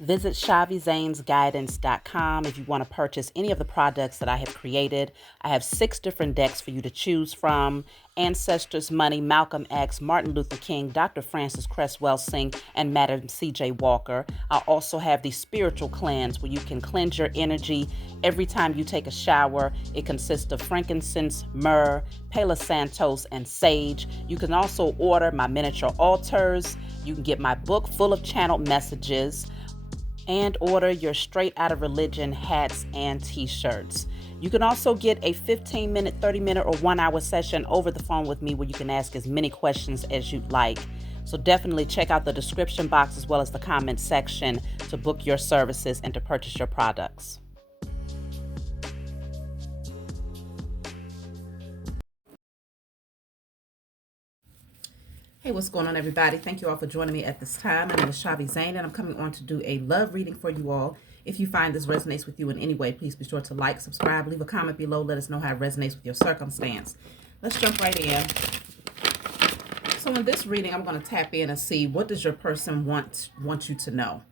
Visit ShaviZanesGuidance.com if you want to purchase any of the products that I have created. I have 6 different decks for you to choose from: Ancestors Money, Malcolm X, Martin Luther King, Dr. Francis Cresswell Singh, and Madam C.J. Walker. I also have the Spiritual Cleanse, where you can cleanse your energy every time you take a shower. It consists of frankincense, myrrh, Palo Santos, and sage. You can also order my miniature altars. You can get my book full of channeled messages, and order your Straight Outta Religion hats and t-shirts. You can also get a 15-minute, 30-minute, or 1-hour session over the phone with me where you can ask as many questions as you'd like. So definitely check out the description box as well as the comment section to book your services and to purchase your products. Hey, what's going on, everybody? Thank you all for joining me at this time. My name is Shavi Zane, and I'm coming on to do a love reading for you all. If you find this resonates with you in any way, please be sure to like, subscribe, leave a comment below. Let us know how it resonates with your circumstance. Let's jump right in. So in this reading, I'm going to tap in and see, what does your person want you to know?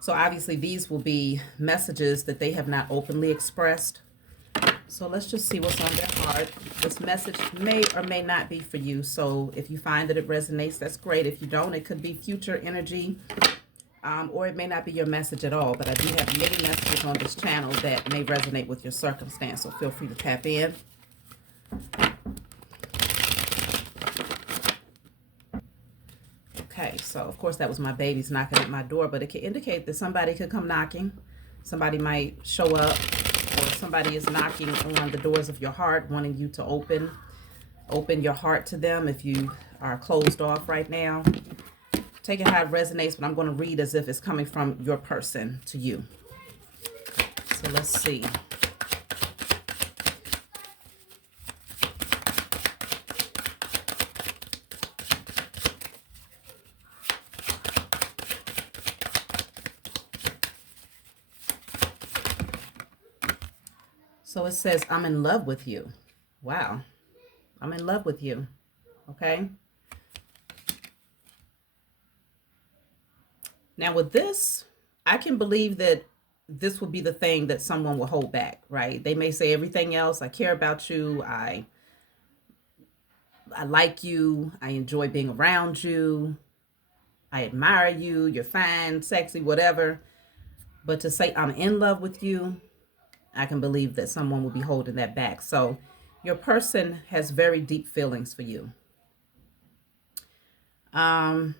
So obviously, these will be messages that they have not openly expressed. So let's just see what's on their heart. This message may or may not be for you. So if you find that it resonates, that's great. If you don't, it could be future energy, or it may not be your message at all. But I do have many messages on this channel that may resonate with your circumstance. So feel free to tap in. Okay, so of course that was my babies knocking at my door, but it could indicate that somebody could come knocking. Somebody might show up, or somebody is knocking on the doors of your heart, wanting you to open your heart to them if you are closed off right now. Take it how it resonates, but I'm going to read as if it's coming from your person to you. So let's see. So it says, I'm in love with you. Wow. I'm in love with you. Okay. Now with this, I can believe that this will be the thing that someone will hold back, right? They may say everything else. I care about you. I like you. I enjoy being around you. I admire you. You're fine, sexy, whatever. But to say I'm in love with you, I can believe that someone will be holding that back. So your person has very deep feelings for you. Let's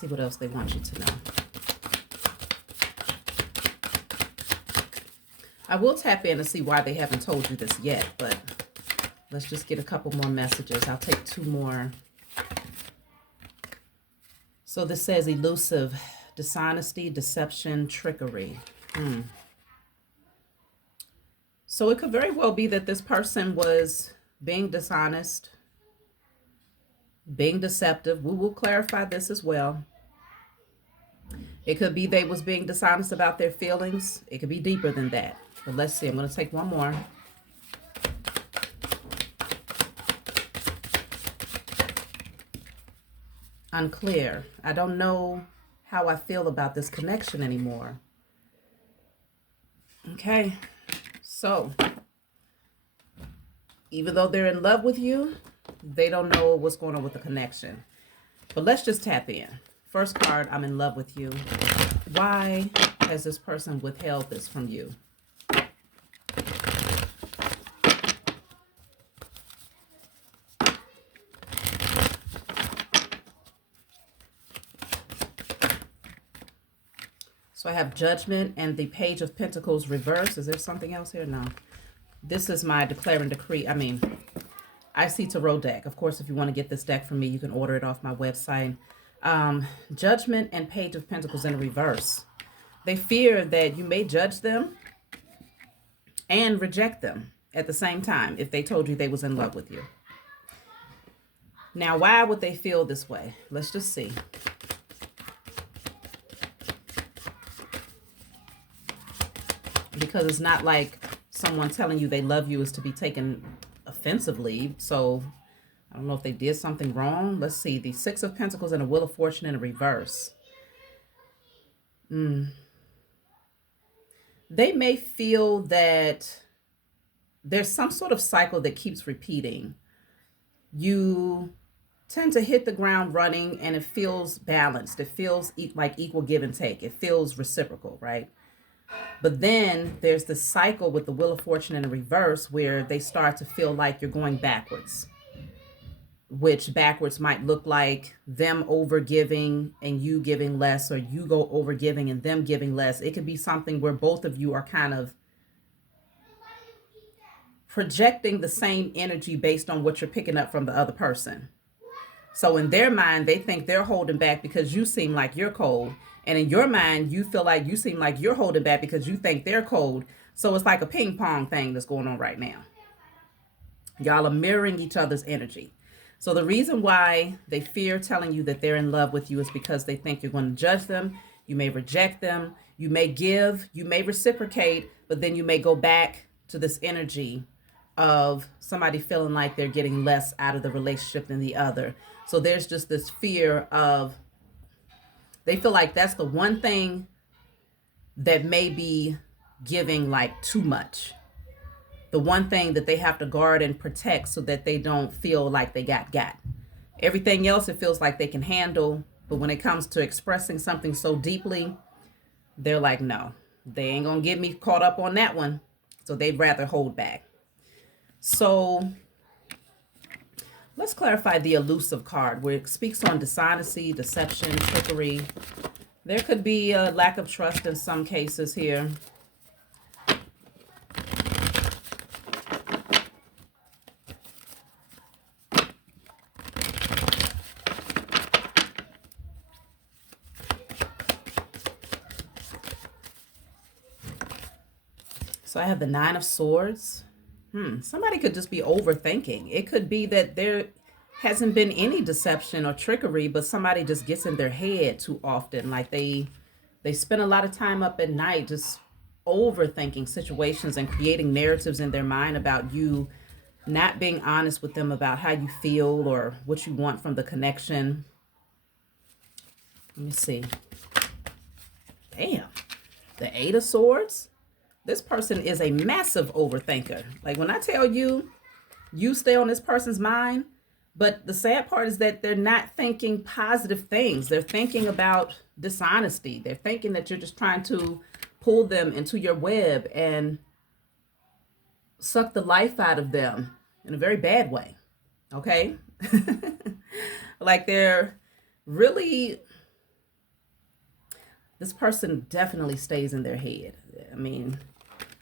see what else they want you to know. I will tap in to see why they haven't told you this yet, but let's just get a couple more messages. I'll take 2 more. So this says elusive, dishonesty, deception, trickery. So it could very well be that this person was being dishonest, being deceptive. We will clarify this as well. It could be they was being dishonest about their feelings. It could be deeper than that. But let's see. I'm going to take one more. Unclear. I don't know how I feel about this connection anymore. Okay. So even though they're in love with you, they don't know what's going on with the connection. But let's just tap in. First card, I'm in love with you. Why has this person withheld this from you? So I have Judgment and the Page of Pentacles reversed. Is there something else here? No. This is my declare and decree. I see Tarot deck. Of course, if you want to get this deck from me, you can order it off my website. Judgment and Page of Pentacles in reverse. They fear that you may judge them and reject them at the same time if they told you they was in love with you. Now, why would they feel this way? Let's just see. Because it's not like someone telling you they love you is to be taken offensively. So I don't know if they did something wrong. Let's see. The Six of Pentacles and a Wheel of Fortune in a reverse. They may feel that there's some sort of cycle that keeps repeating. You tend to hit the ground running and it feels balanced. It feels like equal give and take. It feels reciprocal, right? But then there's the cycle with the Wheel of Fortune in a reverse where they start to feel like you're going backwards, which backwards might look like them over giving and you giving less, or you go over giving and them giving less. It could be something where both of you are kind of projecting the same energy based on what you're picking up from the other person. So in their mind, they think they're holding back because you seem like you're cold. And in your mind, you feel like you seem like you're holding back because you think they're cold. So it's like a ping pong thing that's going on right now. Y'all are mirroring each other's energy. So the reason why they fear telling you that they're in love with you is because they think you're going to judge them. You may reject them. You may give. You may reciprocate. But then you may go back to this energy of somebody feeling like they're getting less out of the relationship than the other. So there's just this fear of, they feel like that's the one thing that may be giving like too much. The one thing that they have to guard and protect so that they don't feel like they got. Everything else, it feels like they can handle. But when it comes to expressing something so deeply, they're like, no, they ain't gonna get me caught up on that one. So they'd rather hold back. So let's clarify the elusive card, where it speaks on dishonesty, deception, trickery. There could be a lack of trust in some cases here. So I have the Nine of Swords. Somebody could just be overthinking. It could be that there hasn't been any deception or trickery, but somebody just gets in their head too often. Like they spend a lot of time up at night just overthinking situations and creating narratives in their mind about you, not being honest with them about how you feel or what you want from the connection. Let me see. Damn. The Eight of Swords. This person is a massive overthinker. Like when I tell you, you stay on this person's mind, but the sad part is that they're not thinking positive things. They're thinking about dishonesty. They're thinking that you're just trying to pull them into your web and suck the life out of them in a very bad way. Okay? Like they're really, this person definitely stays in their head. I mean,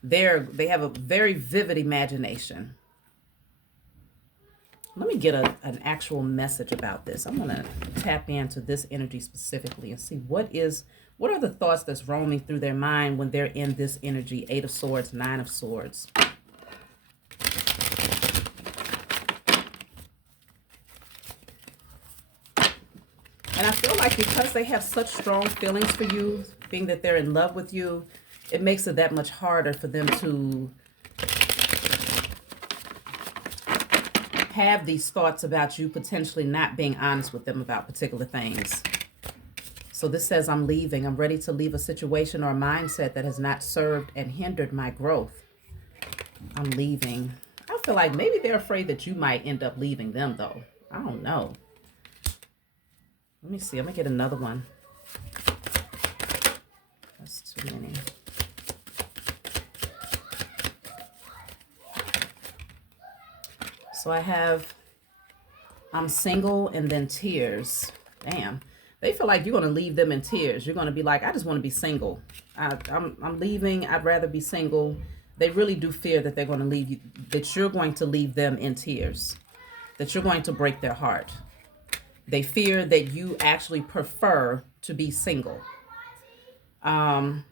they have a very vivid imagination. Let me get an actual message about this. I'm going to tap into this energy specifically and see what are the thoughts that's roaming through their mind when they're in this energy. Eight of Swords, Nine of Swords. And I feel like because they have such strong feelings for you, being that they're in love with you, it makes it that much harder for them to have these thoughts about you potentially not being honest with them about particular things. So this says, I'm leaving. I'm ready to leave a situation or a mindset that has not served and hindered my growth. I'm leaving. I feel like maybe they're afraid that you might end up leaving them, though. I don't know. Let me see. I'm going to get another one. That's too many. So I have, I'm single, and then tears. Damn. They feel like you're going to leave them in tears. You're going to be like, I just want to be single. I'm leaving. I'd rather be single. They really do fear that they're going to leave you, that you're going to leave them in tears, that you're going to break their heart. They fear that you actually prefer to be single. Why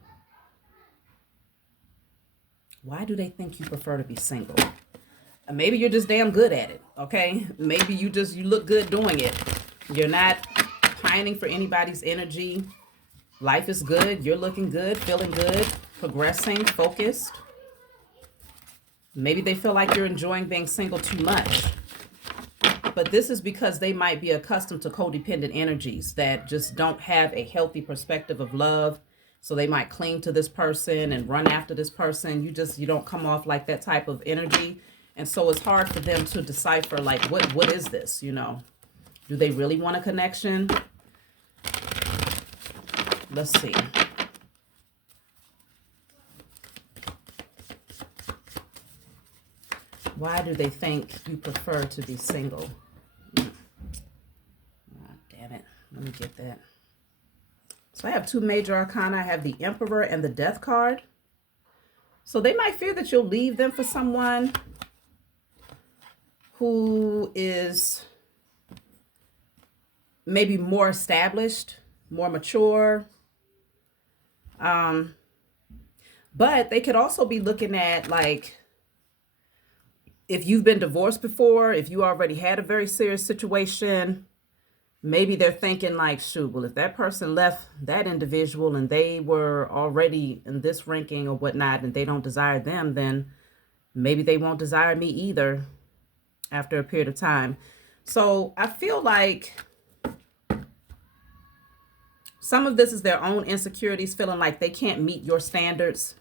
do they think you prefer to be single? Maybe you're just damn good at it, okay? Maybe you look good doing it. You're not pining for anybody's energy. Life is good. You're looking good, feeling good, progressing, focused. Maybe they feel like you're enjoying being single too much. But this is because they might be accustomed to codependent energies that just don't have a healthy perspective of love. So they might cling to this person and run after this person. You don't come off like that type of energy. And so it's hard for them to decipher, like, what is this, you know? Do they really want a connection? Let's see. Why do they think you prefer to be single? Oh, damn it. Let me get that. So I have two major arcana. I have the Emperor and the Death card. So they might fear that you'll leave them for someone who is maybe more established, more mature. But they could also be looking at, like, if you've been divorced before, if you already had a very serious situation, maybe they're thinking like, shoot, well, if that person left that individual and they were already in this ranking or whatnot, and they don't desire them, then maybe they won't desire me either after a period of time. So I feel like some of this is their own insecurities, feeling like they can't meet your standards.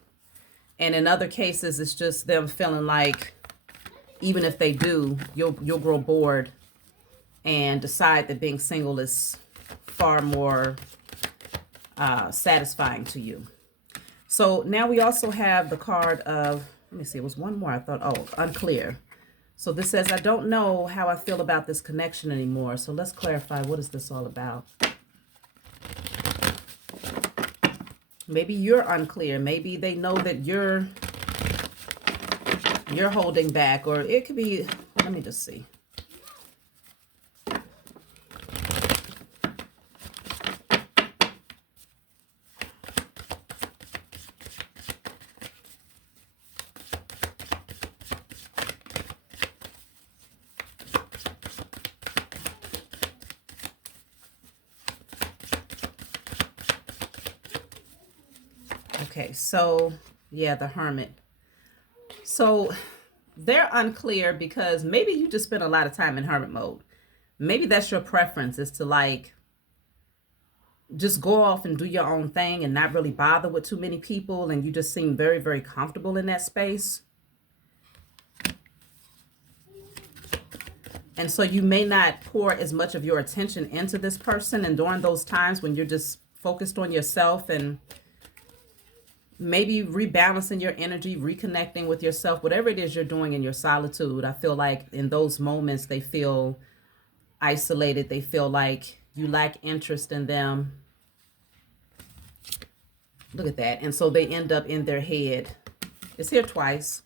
And in other cases, it's just them feeling like even if they do, you'll grow bored and decide that being single is far more satisfying to you. So now we also have the card of, let me see, it was one more. I thought, oh, unclear. So this says, I don't know how I feel about this connection anymore. So let's clarify, what is this all about? Maybe you're unclear. Maybe they know that you're holding back, or it could be, let me just see. Okay, so yeah, the Hermit. So they're unclear because maybe you just spend a lot of time in hermit mode. Maybe that's your preference, is to like just go off and do your own thing and not really bother with too many people, and you just seem very, very comfortable in that space. And so you may not pour as much of your attention into this person, and during those times when you're just focused on yourself and maybe rebalancing your energy, reconnecting with yourself, whatever it is you're doing in your solitude, I feel like in those moments they feel isolated. They feel like you lack interest in them. Look at that. And so they end up in their head. It's here twice.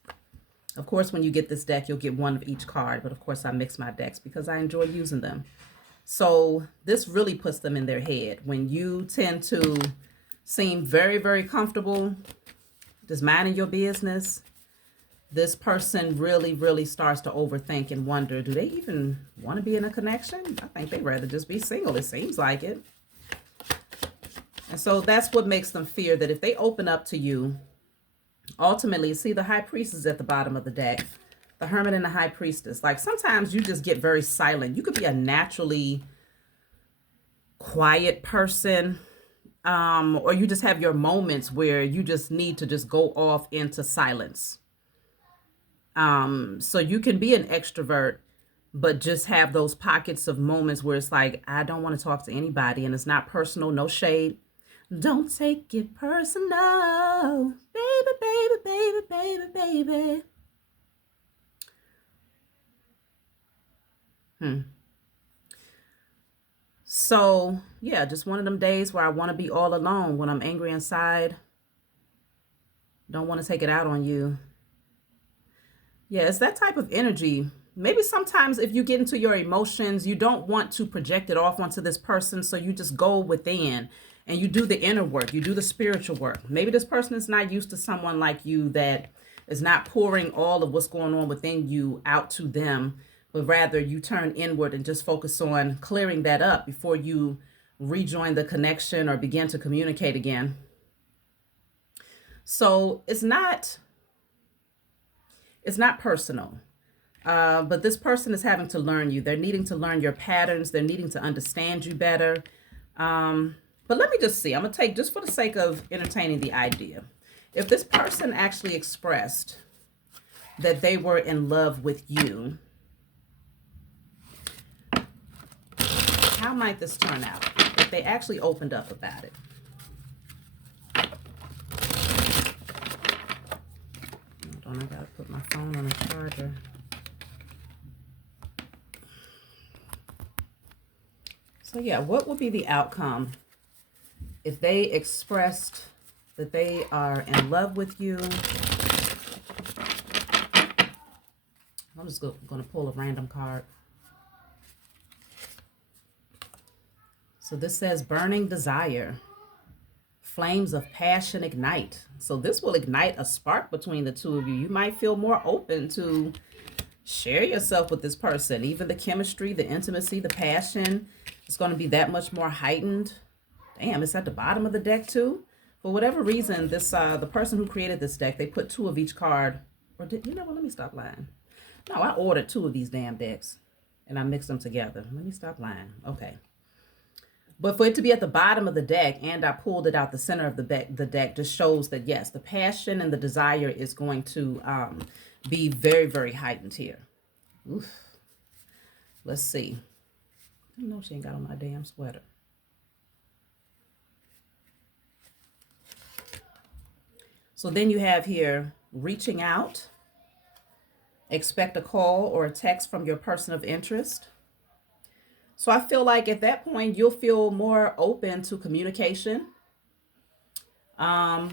Of course, when you get this deck, you'll get one of each card. But of course, I mix my decks because I enjoy using them. So this really puts them in their head. When you tend to seem very, very comfortable just minding your business, this person really, really starts to overthink and wonder, do they even want to be in a connection? I think they'd rather just be single. It seems like it. And so that's what makes them fear that if they open up to you, ultimately, see, the High Priestess at the bottom of the deck, the Hermit and the High Priestess. Like, sometimes you just get very silent. You could be a naturally quiet person, or you just have your moments where you just need to just go off into silence. So you can be an extrovert, but just have those pockets of moments where it's like, I don't want to talk to anybody, and it's not personal, no shade. Don't take it personal, baby, baby, baby, baby, baby. So, yeah, just one of them days where I want to be all alone when I'm angry inside. Don't want to take it out on you. Yeah, it's that type of energy. Maybe sometimes if you get into your emotions, you don't want to project it off onto this person, so you just go within and you do the inner work. You do the spiritual work. Maybe this person is not used to someone like you that is not pouring all of what's going on within you out to them, but rather you turn inward and just focus on clearing that up before you rejoin the connection or begin to communicate again. So it's not personal. But this person is having to learn you. They're needing to learn your patterns. They're needing to understand you better. But let me just see. I'm going to take, just for the sake of entertaining the idea, if this person actually expressed that they were in love with you, how might this turn out if they actually opened up about it? Hold on, I gotta put my phone on a charger. So yeah, what would be the outcome if they expressed that they are in love with you? I'm just going to pull a random card. So this says burning desire. Flames of passion ignite. So this will ignite a spark between the two of you. You might feel more open to share yourself with this person. Even the chemistry, the intimacy, the passion is going to be that much more heightened. Damn, it's at the bottom of the deck too. For whatever reason, this the person who created this deck, they put 2 of each card. Or did, you know what? Let me stop lying. No, I ordered 2 of these damn decks and I mixed them together. Let me stop lying. Okay. But for it to be at the bottom of the deck and I pulled it out the center of the deck just shows that, yes, the passion and the desire is going to be very, very heightened here. Oof. Let's see. I know she ain't got on my damn sweater. So then you have here reaching out. Expect a call or a text from your person of interest. So I feel like at that point, you'll feel more open to communication. I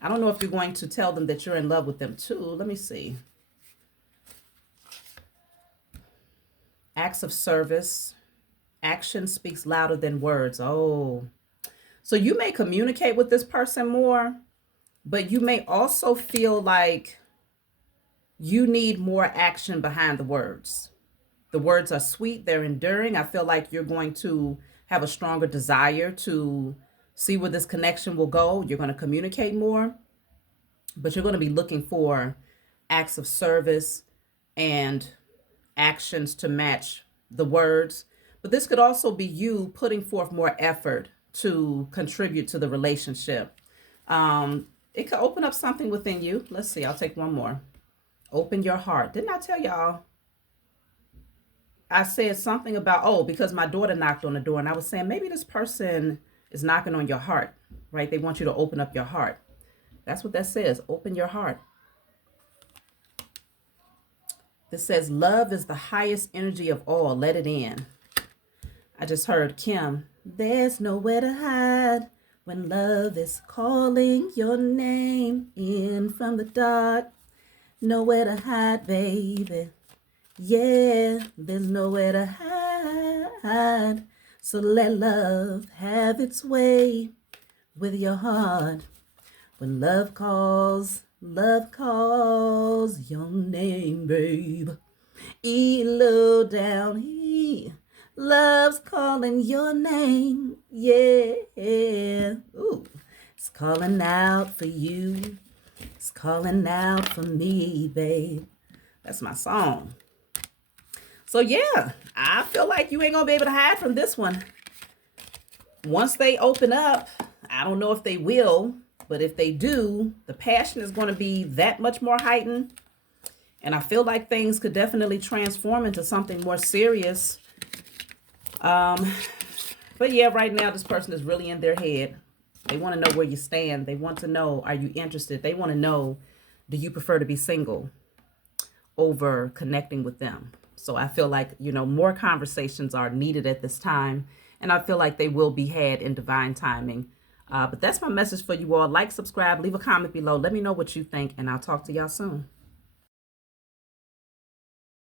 don't know if you're going to tell them that you're in love with them too. Let me see. Acts of service. Action speaks louder than words. Oh, so you may communicate with this person more, but you may also feel like you need more action behind the words. The words are sweet, they're enduring. I feel like you're going to have a stronger desire to see where this connection will go. You're going to communicate more, but you're going to be looking for acts of service and actions to match the words. But this could also be you putting forth more effort to contribute to the relationship. It could open up something within you. Let's see, I'll take one more. Open your heart. Didn't I tell y'all? I said something about, oh, because my daughter knocked on the door and I was saying maybe this person is knocking on your heart, right? They want you to open up your heart. That's what that says. Open your heart. This says love is the highest energy of all. Let it in. I just heard Kim. There's nowhere to hide when love is calling your name in from the dark. Nowhere to hide, baby. Yeah, there's nowhere to hide. So let love have its way with your heart. When love calls your name, babe. Low down, love's calling your name. Yeah. Ooh, it's calling out for you. It's calling out for me, babe. That's my song. So yeah, I feel like you ain't gonna be able to hide from this one. Once they open up, I don't know if they will, but if they do, the passion is going to be that much more heightened. And I feel like things could definitely transform into something more serious. But yeah, right now this person is really in their head. They want to know where you stand. They want to know, are you interested? They want to know, do you prefer to be single over connecting with them? So I feel like, more conversations are needed at this time. And I feel like they will be had in divine timing. But that's my message for you all. Like, subscribe, leave a comment below. Let me know what you think, and I'll talk to y'all soon.